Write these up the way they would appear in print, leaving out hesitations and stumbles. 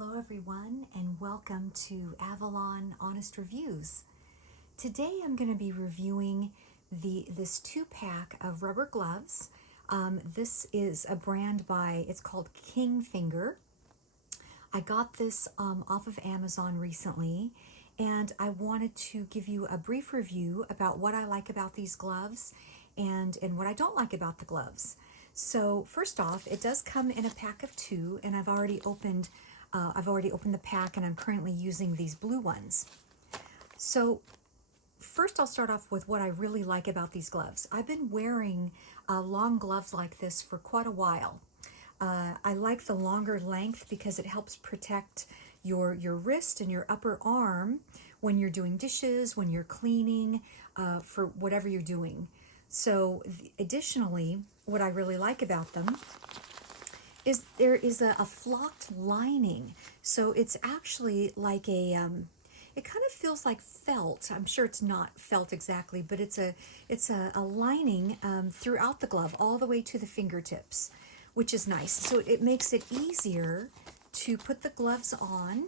Hello everyone and welcome to Avalon Honest Reviews. Today I'm going to be reviewing this 2-pack of rubber gloves. This is a brand it's called Kingfinger. I got this off of Amazon recently, and I wanted to give you a brief review about what I like about these gloves and what I don't like about the gloves. So first off, it does come in a pack of 2, and I've already opened the pack, and I'm currently using these blue ones. So first I'll start off with what I really like about these gloves. I've been wearing long gloves like this for quite a while. I like the longer length because it helps protect your wrist and your upper arm when you're doing dishes, when you're cleaning, for whatever you're doing. So additionally, what I really like about them is there is a flocked lining. So it's actually like it kind of feels like felt. I'm sure it's not felt exactly, but it's a lining throughout the glove all the way to the fingertips, which is nice. So it makes it easier to put the gloves on.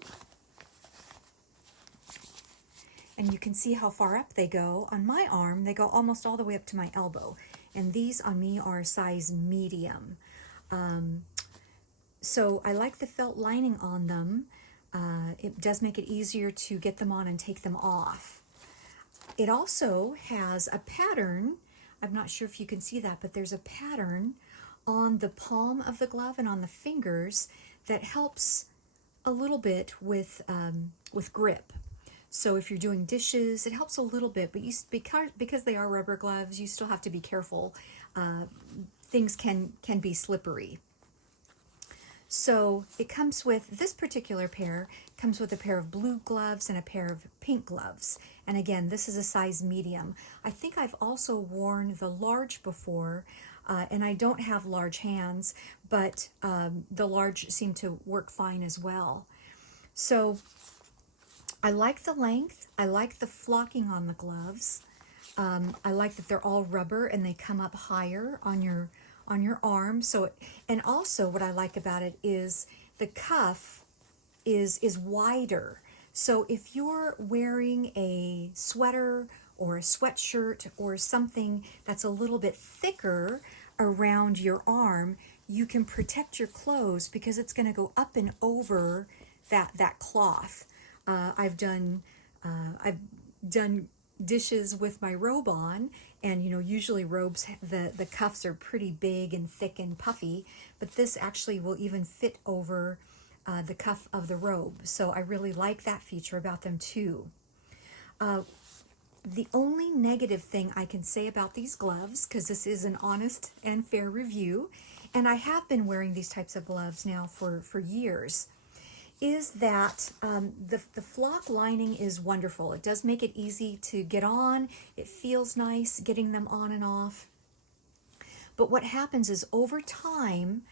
And you can see how far up they go. On my arm, they go almost all the way up to my elbow. And these on me are size medium. So I like the felt lining on them. It does make it easier to get them on and take them off. It also has a pattern. I'm not sure if you can see that, but there's a pattern on the palm of the glove and on the fingers that helps a little bit with grip. So if you're doing dishes, it helps a little bit, but because they are rubber gloves, you still have to be careful. Things can be slippery. So it comes with, this particular pair comes with a pair of blue gloves and a pair of pink gloves. And again, this is a size medium. I think I've also worn the large before, and I don't have large hands, but the large seem to work fine as well. So I like the length. I like the flocking on the gloves. I like that they're all rubber and they come up higher on your arm. So, and also what I like about it is the cuff is wider. So if you're wearing a sweater or a sweatshirt or something that's a little bit thicker around your arm, you can protect your clothes because it's going to go up and over that cloth. I've done dishes with my robe on, and usually robes, the cuffs are pretty big and thick and puffy, but this actually will even fit over the cuff of the robe. So I really like that feature about them too. The only negative thing I can say about these gloves, because this is an honest and fair review, and I have been wearing these types of gloves now for years, is that the flock lining is wonderful. It does make it easy to get on. It feels nice getting them on and off. But what happens is over time,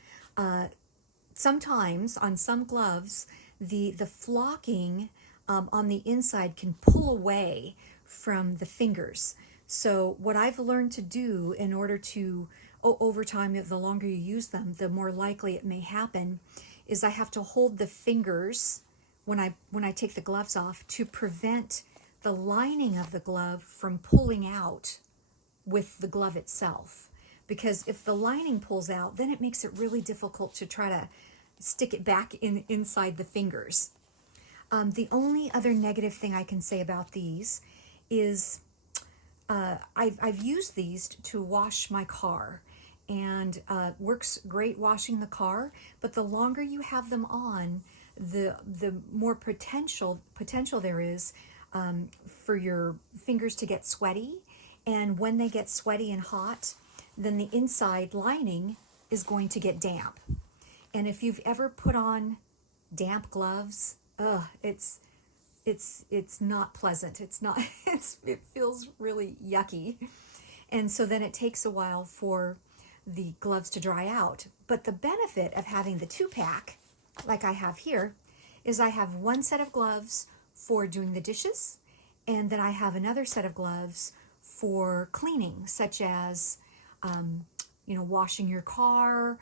sometimes on some gloves, the flocking on the inside can pull away from the fingers. So what I've learned to do in order to, over time, the longer you use them, the more likely it may happen, is I have to hold the fingers when I take the gloves off to prevent the lining of the glove from pulling out with the glove itself. Because if the lining pulls out, then it makes it really difficult to try to stick it back inside the fingers. The only other negative thing I can say about these is I've used these to wash my car, and works great washing the car, but the longer you have them on, the more potential there is for your fingers to get sweaty. And when they get sweaty and hot, then the inside lining is going to get damp. And if you've ever put on damp gloves, it's not pleasant. It's not, it feels really yucky. And so then it takes a while for the gloves to dry out. But the benefit of having the 2-pack, like I have here, is I have one set of gloves for doing the dishes, and then I have another set of gloves for cleaning, such as washing your car,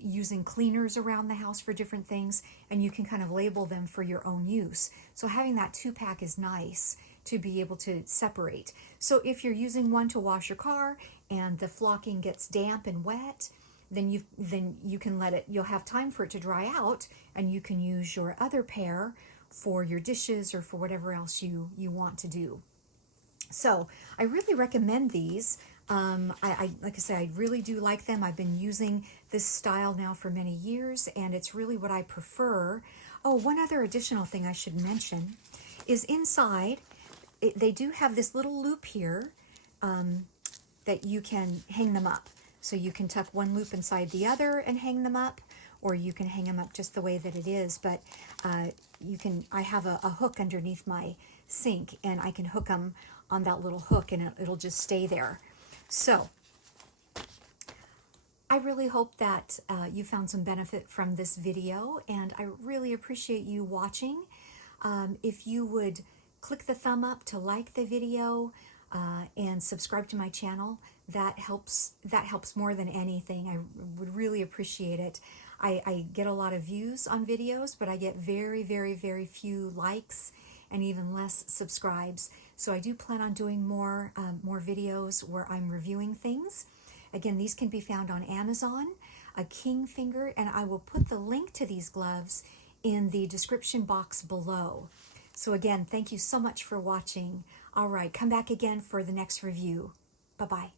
using cleaners around the house for different things, and you can kind of label them for your own use. So having that 2-pack is nice to be able to separate. So if you're using one to wash your car and the flocking gets damp and wet, then you can let it, you'll have time for it to dry out, and you can use your other pair for your dishes or for whatever else you want to do. So I really recommend these. Like I said, I really do like them. I've been using this style now for many years, and it's really what I prefer. Oh, one other additional thing I should mention is inside, they do have this little loop here that you can hang them up. So you can tuck one loop inside the other and hang them up, or you can hang them up just the way that it is. But I have a hook underneath my sink, and I can hook them on that little hook, and it'll just stay there. So I really hope that you found some benefit from this video, and I really appreciate you watching. If you would click the thumb up to like the video and subscribe to my channel, that helps more than anything. I would really appreciate it. I get a lot of views on videos, but I get very, very, very few likes and even less subscribes. So I do plan on doing more videos where I'm reviewing things. Again, these can be found on Amazon, a Kingfinger, and I will put the link to these gloves in the description box below. So again, thank you so much for watching. All right, come back again for the next review. Bye-bye.